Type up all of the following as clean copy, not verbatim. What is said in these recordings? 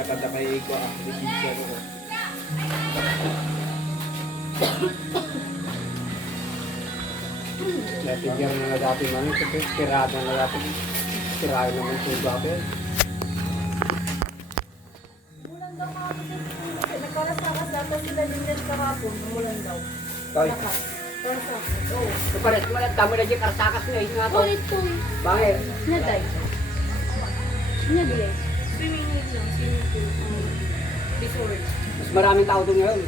katatakay ko ang lisensya ko. Natigyan na dati man, tirada na dati. Tirayo naman sa dati. Mulan daw kasi nagkalasakas dapat sila din din kahapon. Mulan daw. Toy. Kalasakas. Oo. Kapalit mo lang, dami na dyan karsakas nyo. Ito nga to. Ito. Bakit? Naday. Naday. Swimming lang. Swimming pool. Resort. Mas maraming tao doon ngayon.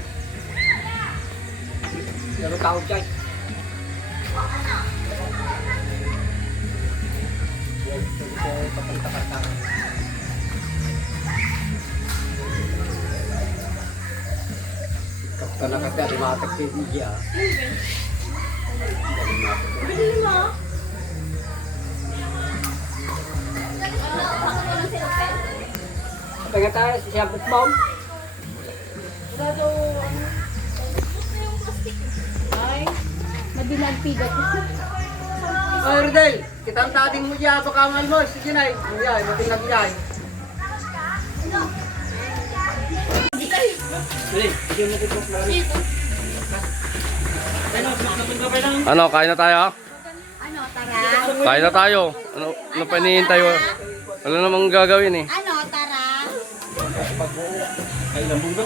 Pero tao dyan. Kapta na kasi lumatak si DJ ah. Bili mo. Kaya tayo, siya mom. Gado, ay, mabilang pigat. Oh, Erdel, kitang tading mo dyan, baka kamal mo. Sige na, yan, matinag yan. Ano, kain na tayo? Ano, tara? Kain na tayo. Ano pa hinihintay? Wala namang gagawin eh. Ano, tara? Ay, lambong ba?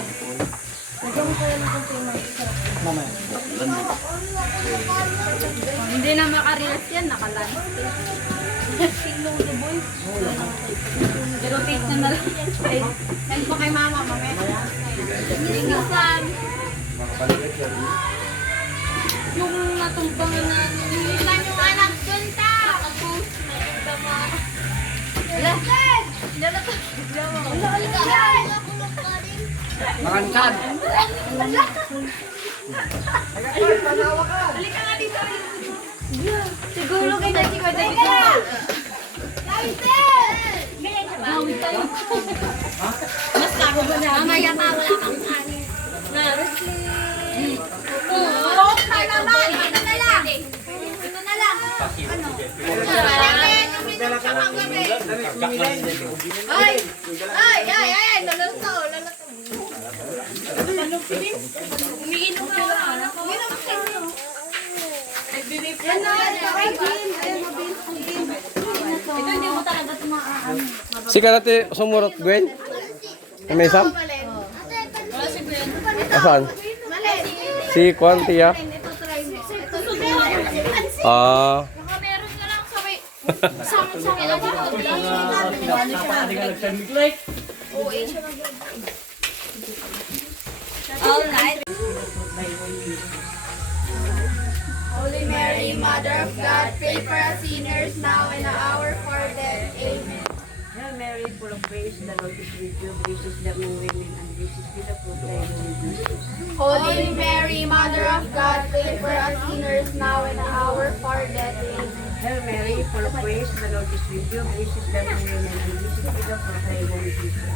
Hindi na makarelax yan, nakalansi. Sinong boy. Rotate na lang yan. Send mo kay mama, mamaya. Minsan, yung natumbang na minsan yung anak punta. Nakapost na yung dama. Wala. Wala ka. Wala. Makansan. Halika nga dito. Siguro kay Daddy ko dito. Gawin tayo. Mas ako ba na? Mamaya pa, wala kang kanin. Oo, tayo naman. Ito na lang. Ito na lang. Ano? Ay, lalato. Umiinom ka. Umiinom ka. Yan na, ito hindi mo talaga tumaan. Sika natin sumurot, Gwen. May isang? Wala si Gwen. Asan? Mali. Si Kwan, tiya? Ito try mo. Ito subukan. Ah, Baka meron ka lang sa may... Sa may lang. Oo, siya mag-vlog. Holy Mary, Mother of God, pray for us sinners now and at our for death. Amen. Hail Mary, full of grace, the Lord is with you. Blessed is the among women, and blessed is the fruit of thy womb, Jesus. Holy Mary, Mother of God, pray for us sinners now and at our for death. Amen. Hail Mary, full of grace, the Lord is with you. Blessed is the among women, and blessed is the fruit of thy womb, Jesus.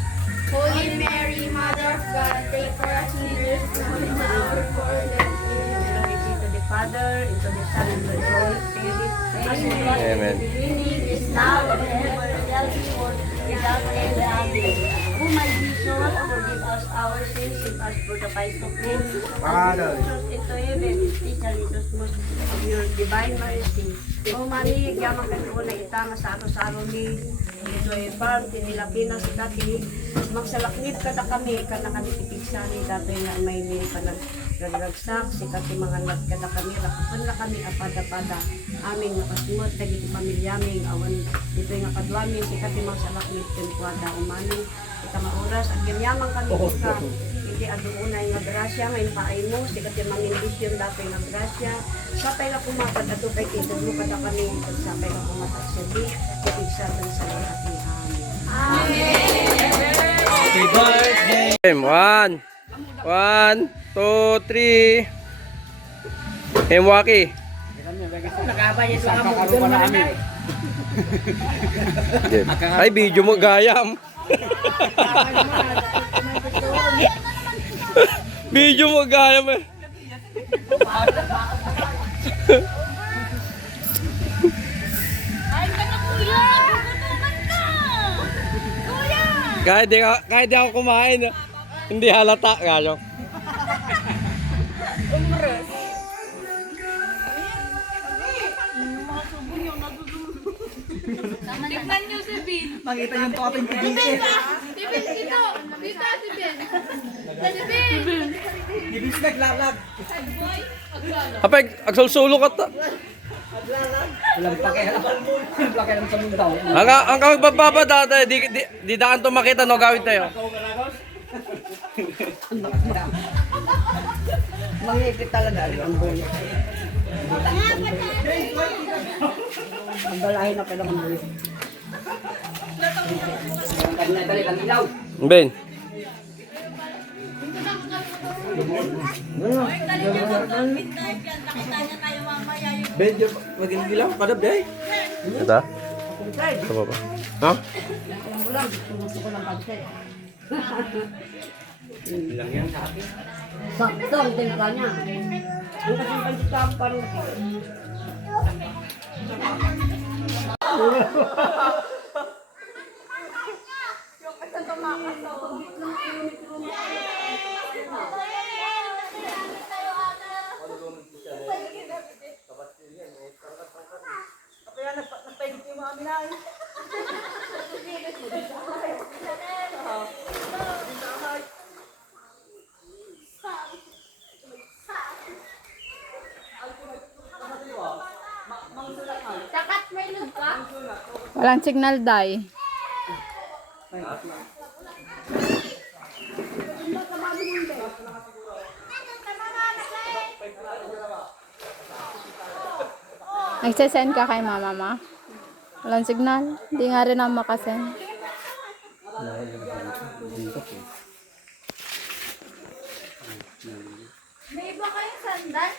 Holy Mary, Mother of God, pray for us sinners now and at our for death. Amen. Glory be to the Father, and to the Son, and to the Holy Spirit. Amen. amen. Beginning is now and ever shall be world without end. Amen. O my Jesus, forgive us our sins, save us for the fight of sin. Father. Into heaven, especially those most of your divine mercy. O Maria, yaman ka po na itanga sa araw-araw ni ito ay parang tinilapinas dati. Magsalaknit ka na kami tipigsa ni dati nga may may panagragsak, sikat yung mga nagkada kami, rakupan na kami apada-pada. Aming nakasumot, dagiti pamilyaming, awan dito nga kadwami, sikat yung mga salaknit kunkwada, umaning, ita oras, at yaman kami ka. Hindi adunay nga grasya, ngayon paay mo, sikat yung mga indisyon dati nga grasya. Sapay na pumapat, ato kay tito mo kada kami, sapay na pumapat sa di, tipigsa sa lahat ni Amen. Happy birthday! One, 1, 2, 3. Hemwaki. Nakabayad lang ako. Kakaroon pa na amin. Ay, video mo gayam. Video mo gayam eh. Ay, ka na kuya! Gugutuman ka! Kuya! kahit di ako kumain, hindi halata, gayo. Tignan niyo si Bin. Makita yung topping ko dito. Si Bin dito. Dito si Bin. Si Bin. Ibig naglalag. Apay, agsulsulo ka ta. Walang pakialam. Walang pakialam sa mundo. Ang kagbababa dati, di daan to makita, no, gawin tayo. Mangipit talaga ang buhay. Ang balahin na pala ng buhay. Dali lang ilaw. Ben. Medyo magigilaw kada day. Ito? Ito ba ba? Ha? Alam mo lang, gusto ko ng pansit. Ilang yan sa akin. Sakto ang timpla niya. Ang kasing pansit sa parang Kaya nagpaigit yung mga minay. Sakat may lug ka? Walang signal, Day. Nagsasend ka kay mama ma? Walang signal? Hindi nga rin ako makasend. May iba kayong sandal?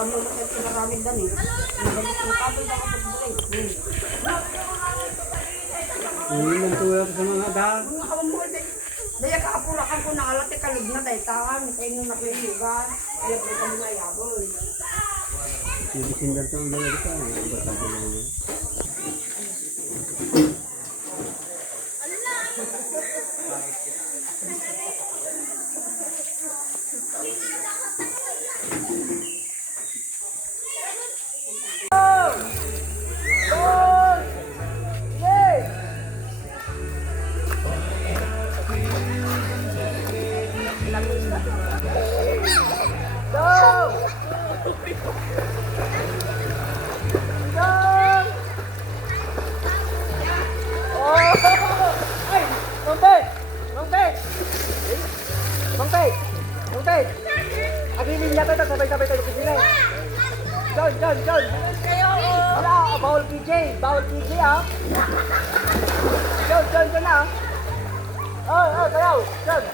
ano na sa maraming dani. Ang galit ng kabel daw sa bulay. Hindi man tuwa sa mga dahil. Daya kaapurakan ko na alate kalig na dahil tawan. Kaya nung nakliligan. Kaya ko kami na yabon. Hindi sindan sa mga dito. Basta ko lang. Agilin niya tayo, sabay-sabay tayo kusina. John. Wala, bawal PJ ha. John ha. Tayaw, John.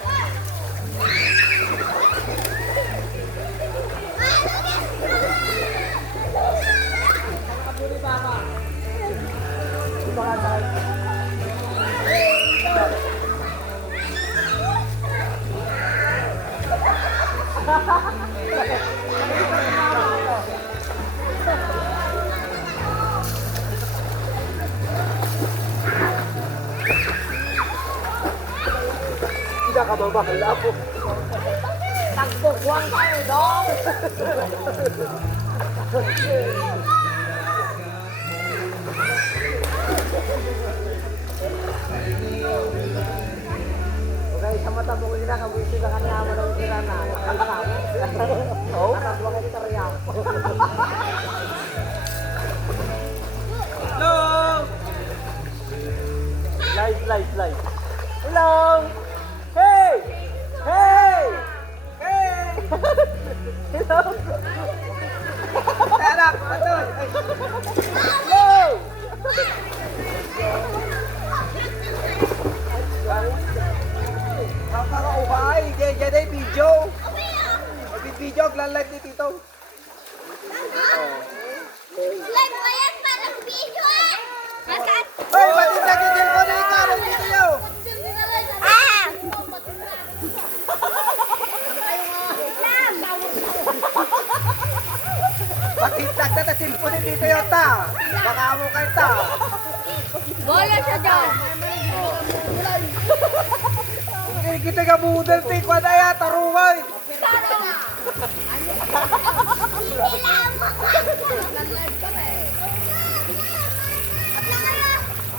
Nakabuli pa ka. Baka tayo. Tidak ka ba bakla po? Tagpugwang tayo dong! Okay, sa mata mo nila kabisi ka kanya mo ng tira na. Nakalakaw. Oo? Nakadwa ka dito riyan. Hello! Hello! Hey! Hey! Hey! Hello! Anak, Anton! Hello! Kakakauhay! Diyan ay video! Mag-video, live ni Tito. Like mo yan, parang video eh! Nasaan? Hoy, ba't nagigil ko na ikaw? Dito yun! Ah! Pakitag na tasilpo ni Tito yun ta! Baka mo kayo ta! Bola siya dyan! Hindi kita ka budal ti kwa na ya, tarungan!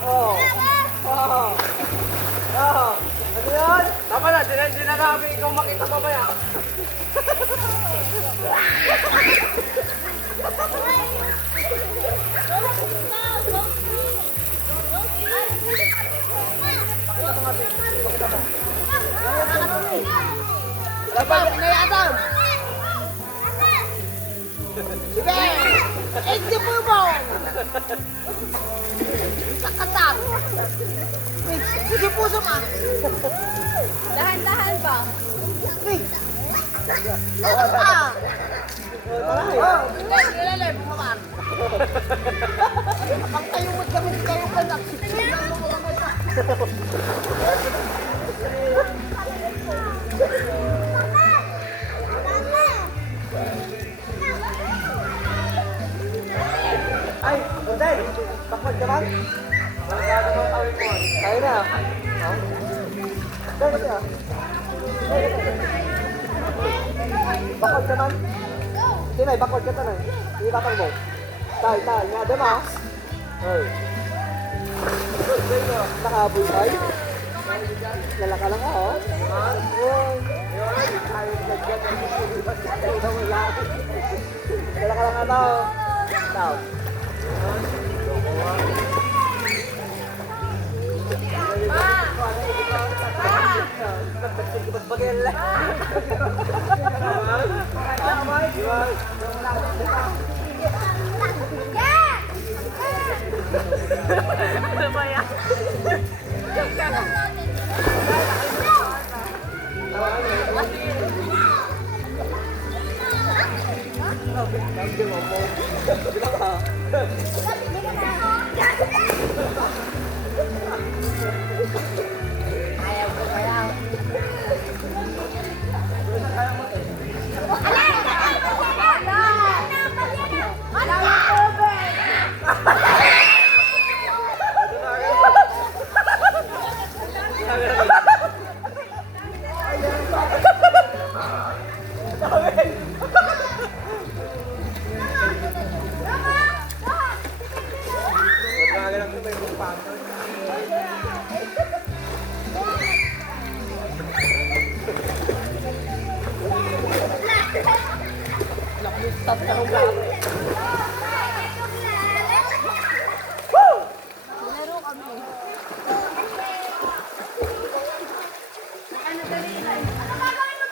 Oh! Oh! Oh! Ano yan? Tama na, di na namin ikaw makita mamaya. Dapat Nayabang! Sige! Hindi po mo! Sakatang! Sige puso ka! Dahan-dahan ba? Ah! oh! Nilalay mo naman! Kapag tayo mo kami kayo pa na! Ay, Rodel! Takot ka ba? Tayo na. Dahil ka. Bakod ka man? Sinay, bakod ka tanay. Hindi batang mo. Tay, nga dem ha. Hoy. Nakaboy tay. Lalaka lang ka oh. Lalaka lang ka tao. Tao.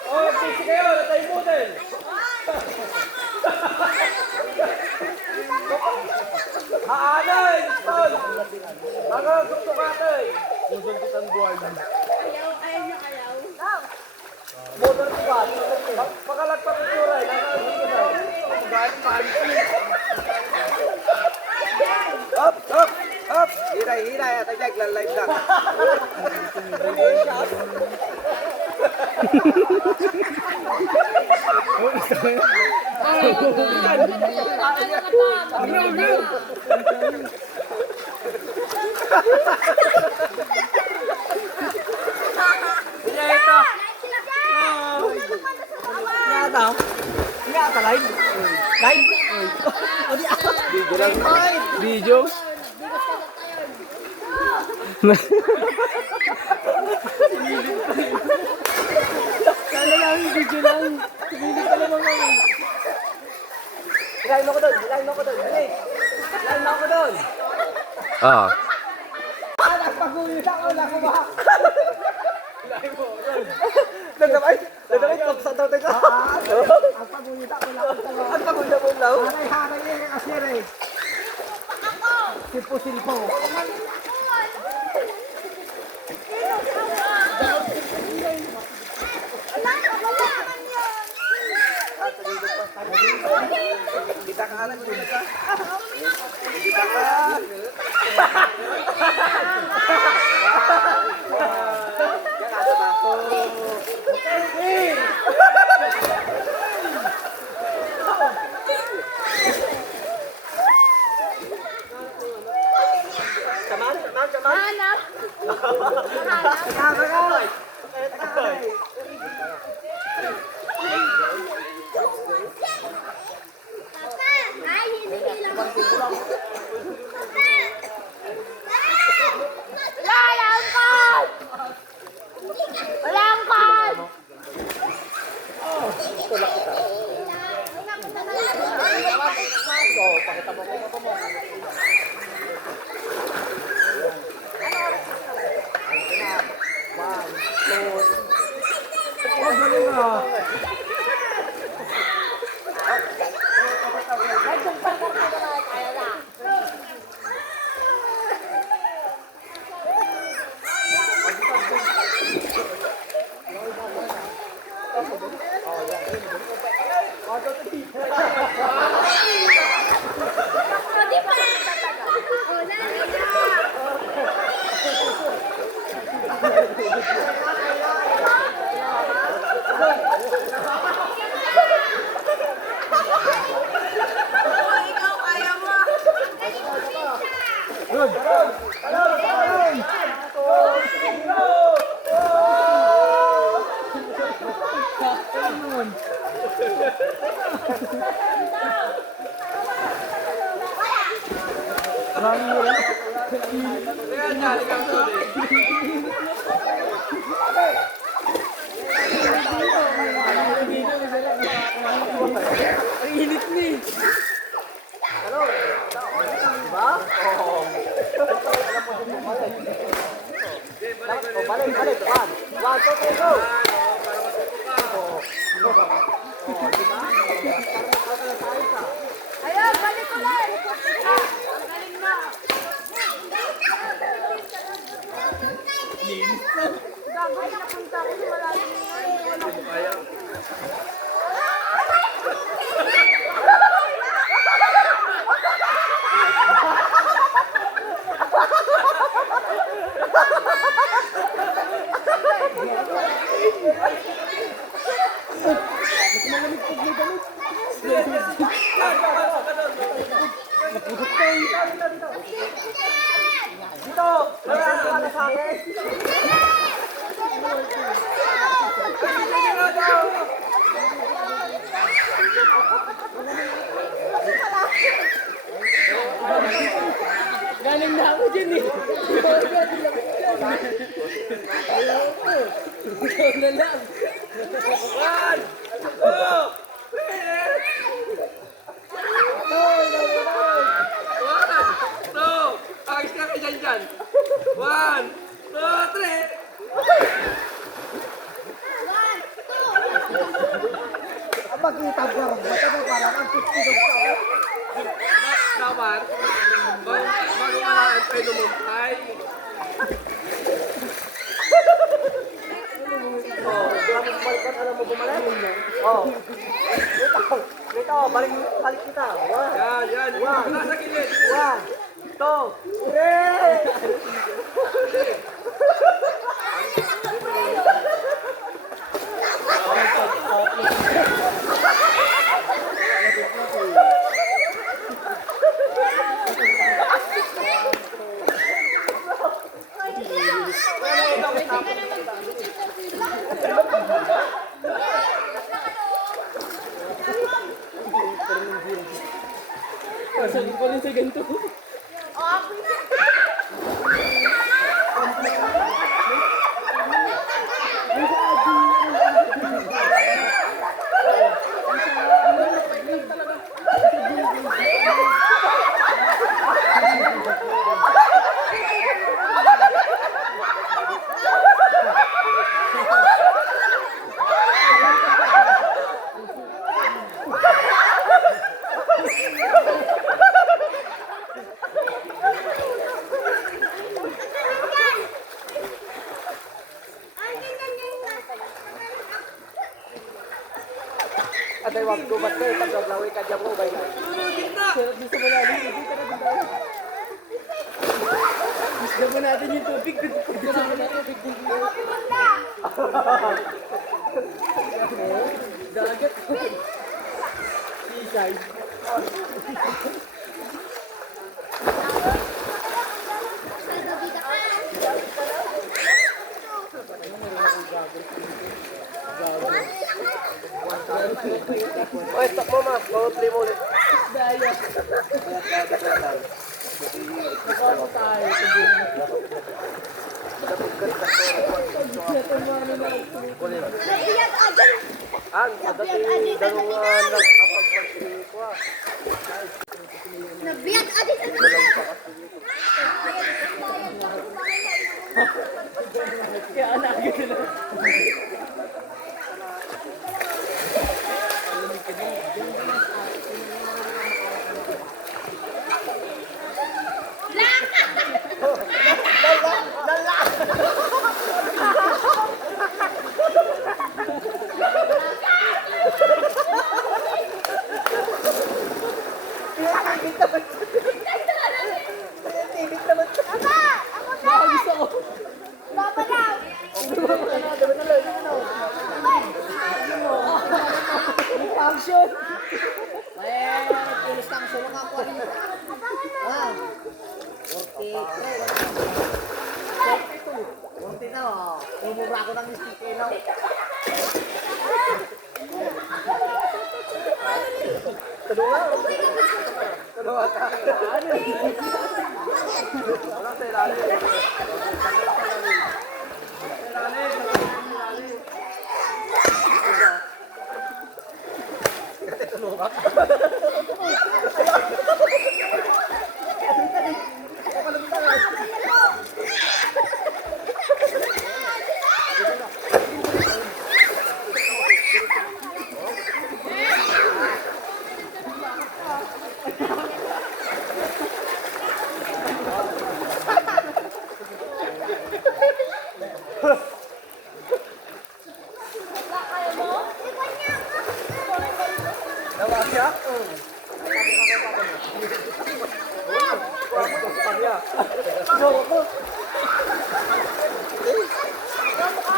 Oh, sisi kayo, natay model. Aanay, tol. Mga suksukatay. Musul kitang buhay. Model ko ba? Pakalat pa picture. Galing pansin. Up, up, up. Hiray, hiray. At ay live lang. Video lang. Video? Sana lang, video lang. Hindi ka naman ako. Ilahin mo ko doon, ilahin mo ko doon. Dali. Ilahin mo ko doon. Ah. Nagpag-uwi sa ako, wala ko ba? Nagdamay, kung sa tatay ka. Ang pagulita ko lang. Ang paguya mo lang. Hanay-hanay yung kasir eh. Silpo-silpo. Kita ka alam mo ka. Kita ka. Ay, hindi lang. Balik. One, two, three, go. Ayun, balik ulit. Galing na. Gagawin na punta ko sa malalim ngayon. Dito, wala sa akin. Galing na ako dyan eh. Ikaw na lang. One, two, ayos na kayo dyan. One, two, three. Ang magkita ko rin. Bata mo parang ang susunod ka. Dapat, bago ka na tayo lumumpay. Oh, grabe balikan, alam mo bumalik? Oh. Dito, balik kita. Yan. Nasa gilid. One, two, three. Sabi ko rin sa ganito. Atay wag ko ba't kayo paglaglaway ka dyan mo bay na. Pero gusto mo namin, hindi ka na dito. Gusto mo natin yung tubig. Gusto namin yung tubig. Dagat. Seaside. Oy, stop mo ma. Play mo ulit. Ang dati dalawang nag-apag-magsinig ko ah. Nabiyat adik sa Action! May pulis kang sumaka ko rin. Ah. 40 na oh. Umubra ko ng stick eh no. Kedua. Kedua. Wala sa ilalim.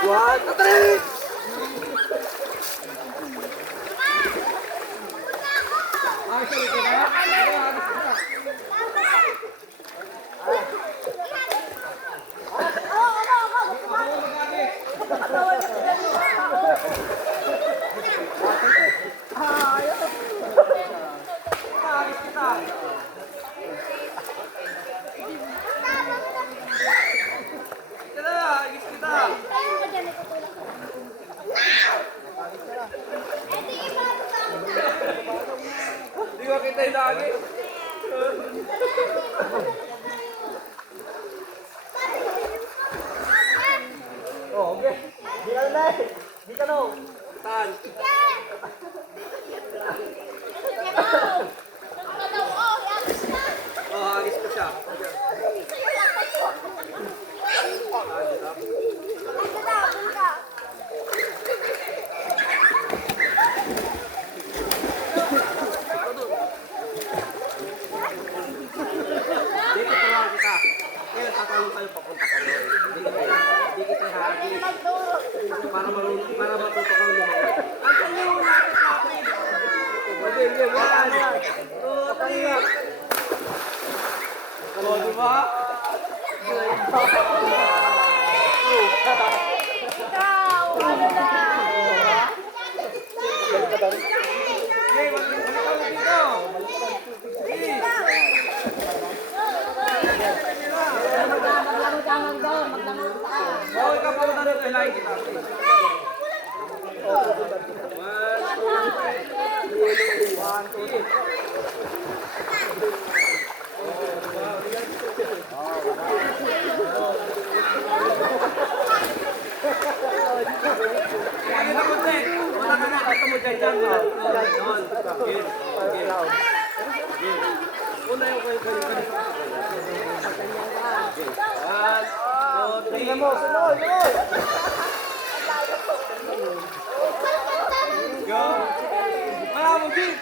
One, three. Di ko kita yung lagi. Oh, okay. Di ka na. Di ka na. Tan. Oh, hagis ko siya. Dito tulungan kita. Kaya tatanong tayo papunta ka doon. Hindi kita hagis. Para matuto kang lumayan. Ang kanya yung lapit-lapit. Hindi. 1, 2, 3. O, di ba? ikaw! Ano na? Okay, magkakaroon ka dito. Oh, ikaw pa na rin. Hilahin kita. 1, 2, 3. Go! mo, Jim.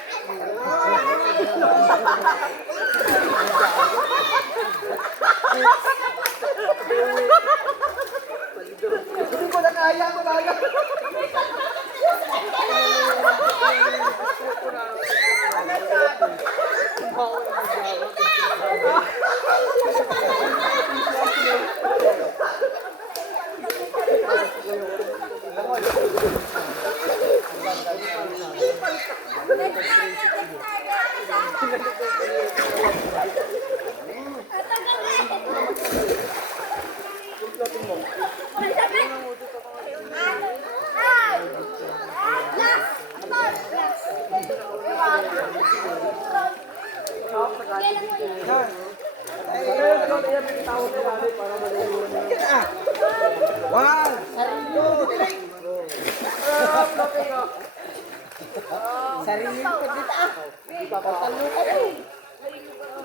Hindi ko na kaya, malala.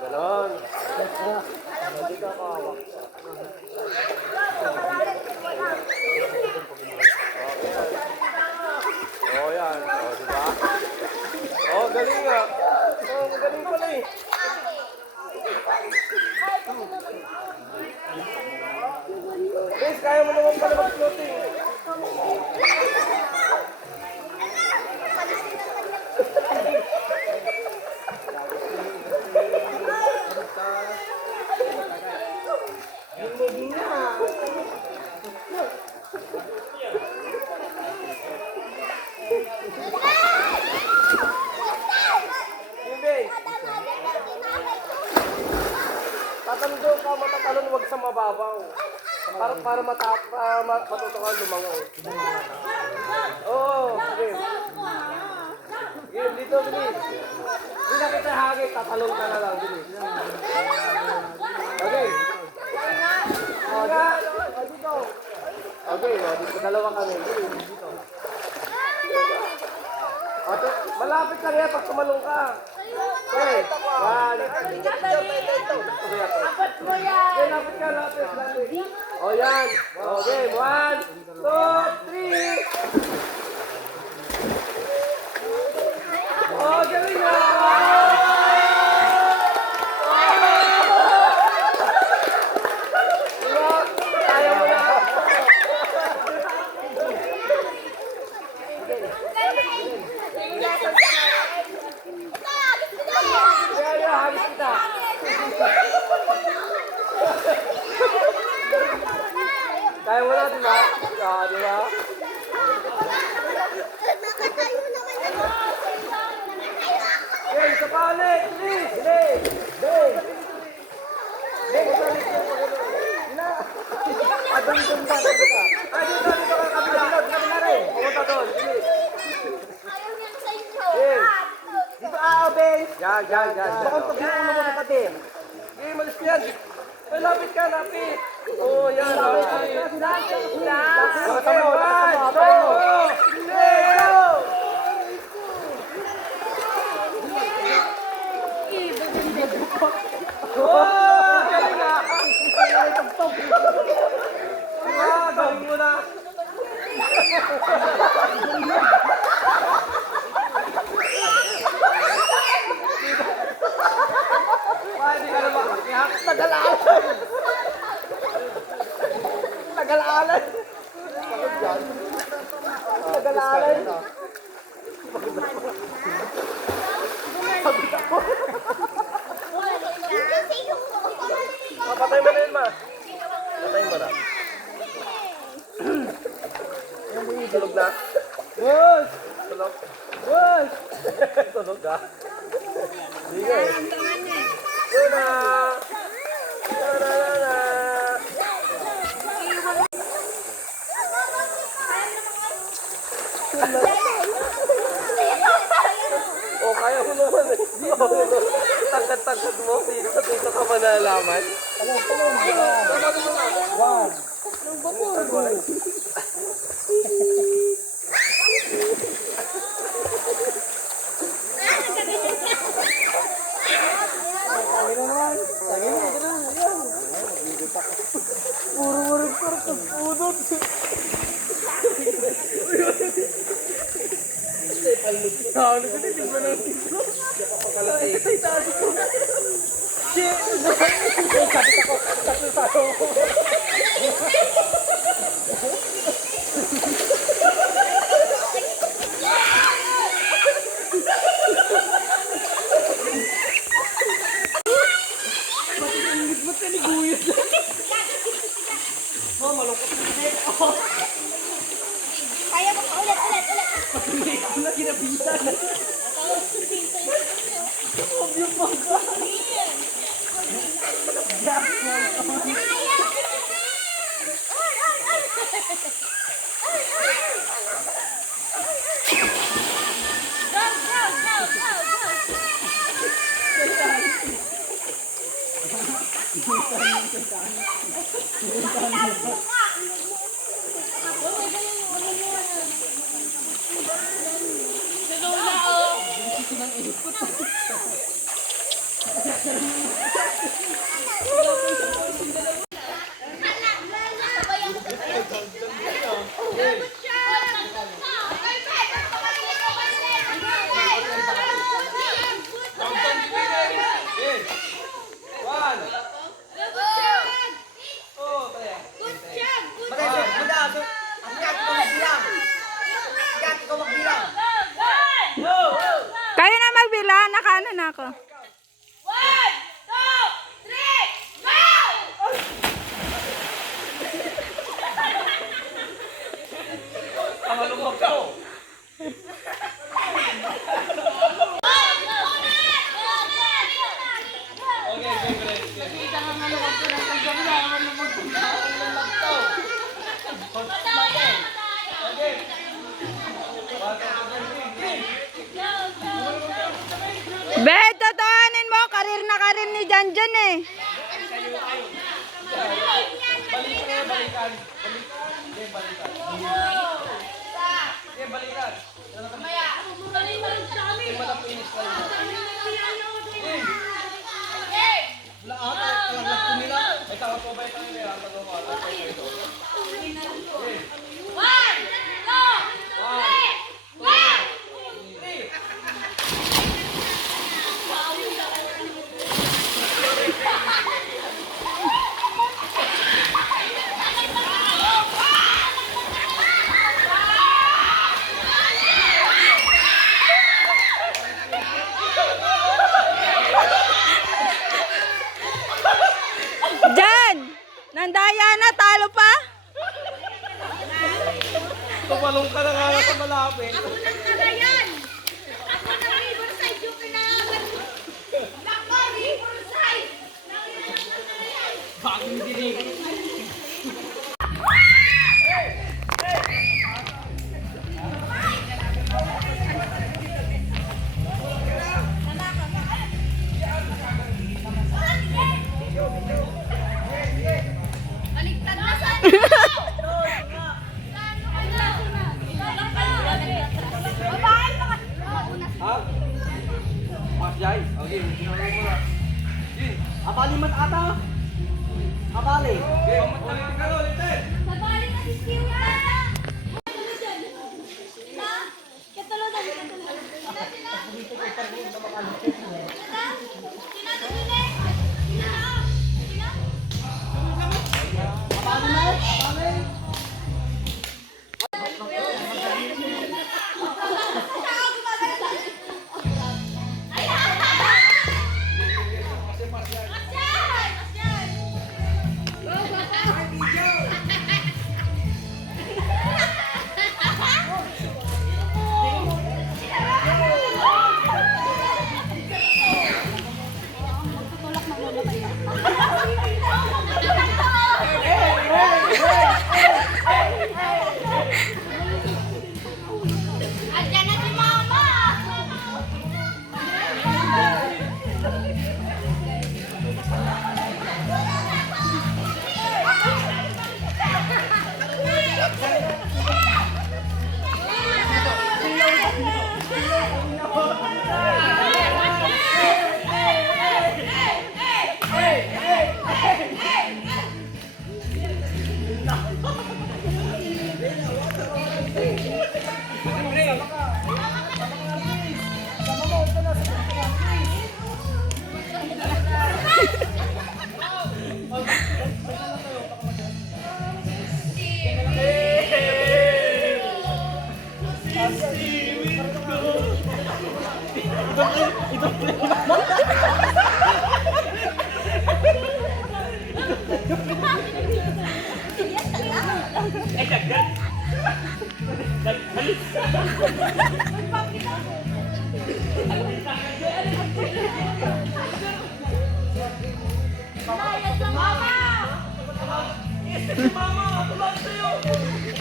Ganon. Oh, yan. Oh, diba? Oh, galing nga. Oh, magaling pala eh. Guys, kaya mo naman pala mag-floating. Tatalon ka, matatalon, wag sa mababaw. Para matuto ka lumangoy. Oo, sige. Sige, dito, bilis. Hindi na kita hagit, tatalon ka na lang, bilis. Okay. Dito. Okay, dito dalawa kami. Bilis, dito. Malapit lang yan pag tumalong ka. Okay, one. Apat mo yan! Okay, lapit ka, lapit. O yan. Okay, 1, 2, 3. Oh, galing na! Kaya mo na. Kaya, habis kita. Kaya mo na, di ba? Di ba? Okay, isa pa ulit. Bilis! Bilis! Bilis! Dito ka kabila. Kabila rin. Pumunta doon. Bilis. Dito Ben. Yan. Bakit pag hinuulo mo sa patin? Okay, malis ka yan. Ay, lapit ka, lapit. Oh, yan. Lapit ka. Okay, 1, 2, 3, go! Oh, galing nga. Gawin mo na. Hindi ka na makakiyak. Nag-alaalan. Patay mo na yun, ma. Patay mo na. Tulog na. Boss! Tulog. Boss! Tulog ka. Sige. Una! Na. Oh, kaya mo naman eh. Tangkat-tangkat mo. Dito ka ba nalaman? Puro-puro-puro-puro. Kaya mo pa ulit. Kayo na magbilang, nakaano na ako. Be, totoonin mo, karir na karir ni Janjan eh. Jan! Nandaya na, talo pa? Tumalong ka na nga sa malapit. Bagong dinig. Baliktad na sa Ha? Mas Jai? Okay, ginawa mo na. Yun. Abali man ata. Abali. Okay, mamatalik ka doon, Iten. Babalik na si Kiwa!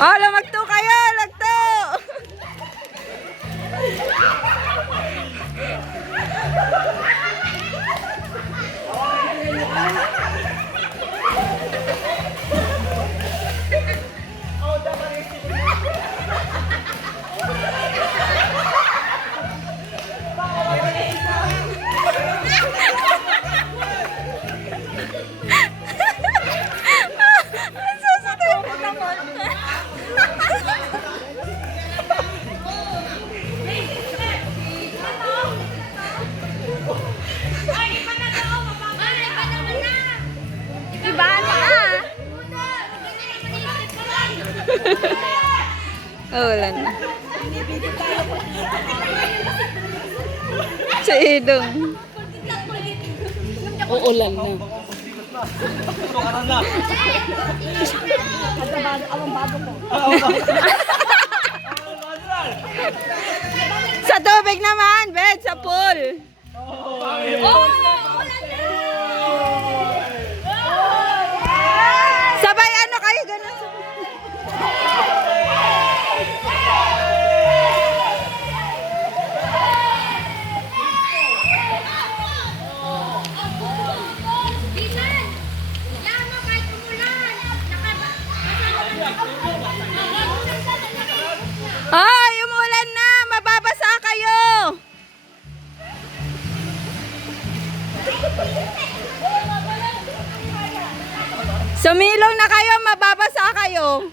Oh, lamagto kayo! Lagto! Ibaan mo na! Oh, wala na. Sa idong. Uulan na. Sa tubig naman, bed, sa pool. Sabay ano kayo ganun. Ay, umulan na! Mababasa kayo! Sumilong na kayo, mababasa kayo.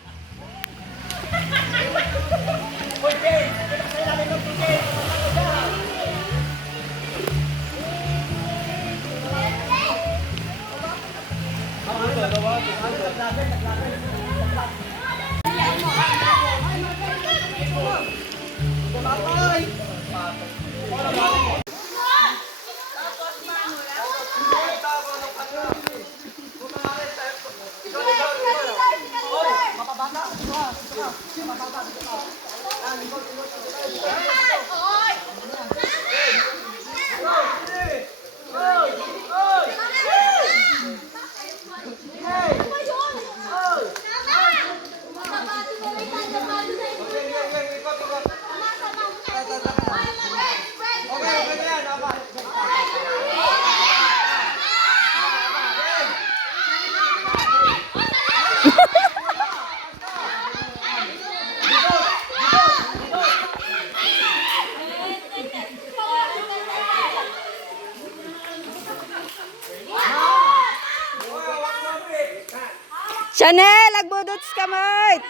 Chanel, agbudots ka, Mart!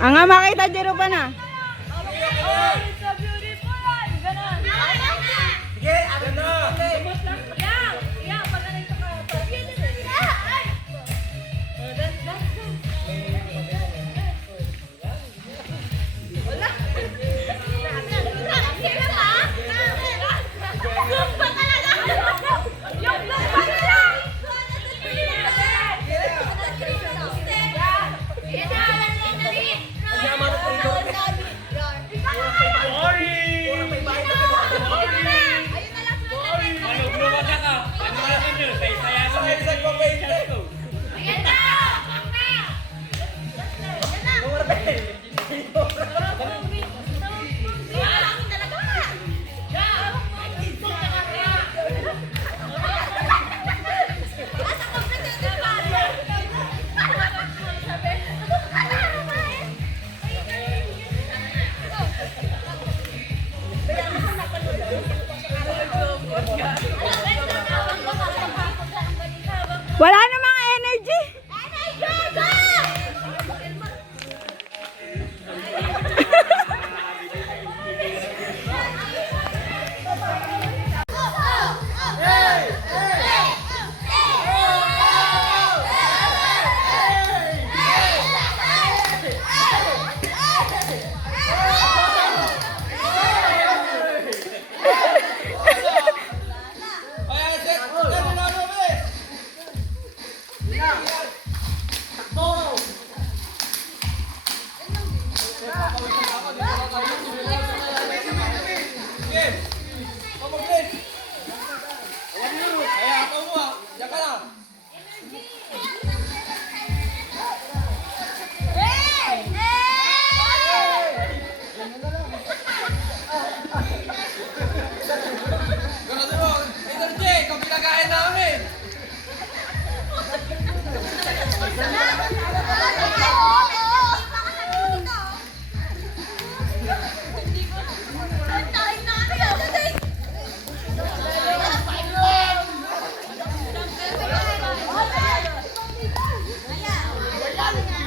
Ang nga makita dito pa na. Sige, ano na? Wala namang energy.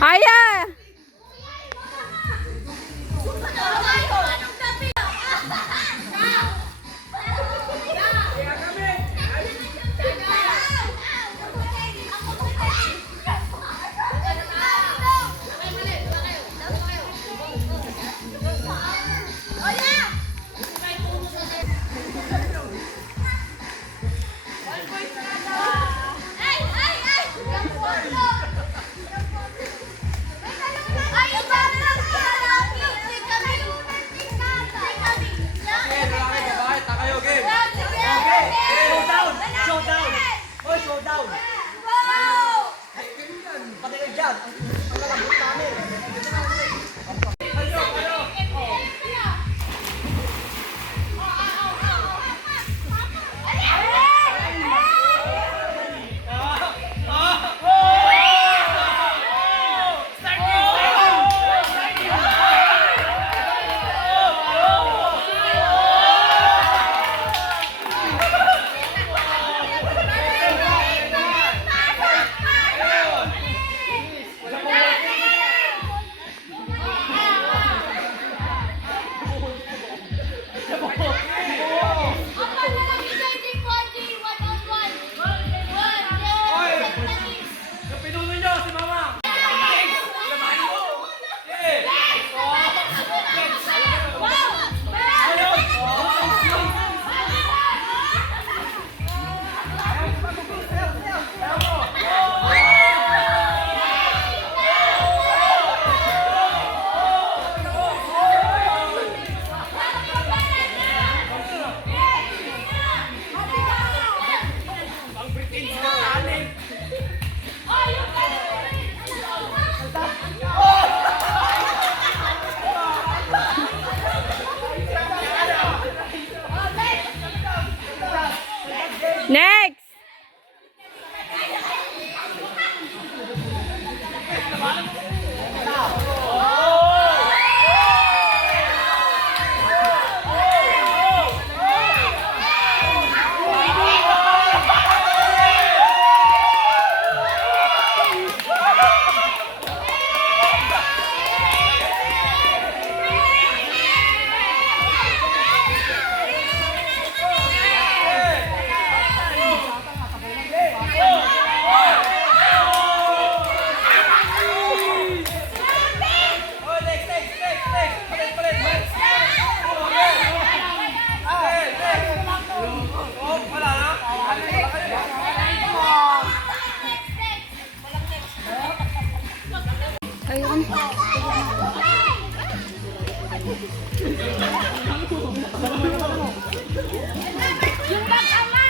Aya! Next! Yung bag ama!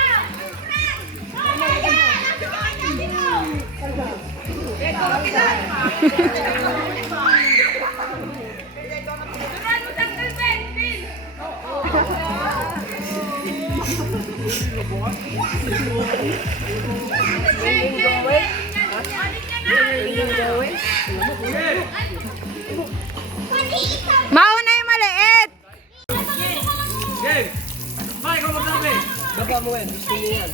Mauna yung maliit. Game! Bye, ikaw magsabi! Baba mo yan, gusto niya yan.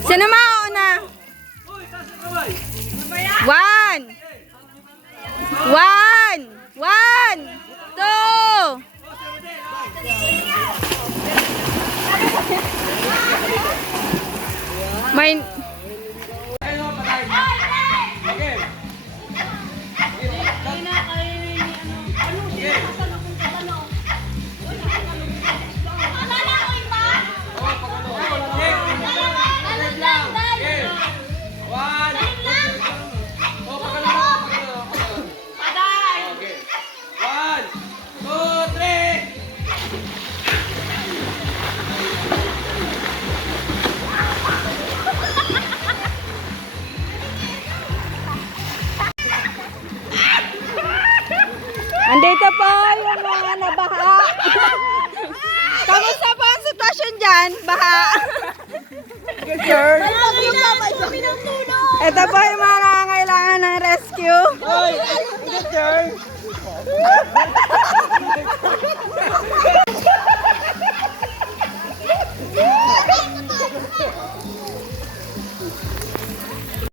Sino mauna? Uy, taas na kamay! One. One. One. Two. May... Okay. One. Oh, pagkala. Okay. 1, 2, 3. Andito po yung mga nabaha. Kamusta po ang sitwasyon dyan? Baha. Good girl. Ito po yung mga nangangailangan ng rescue. Good girl.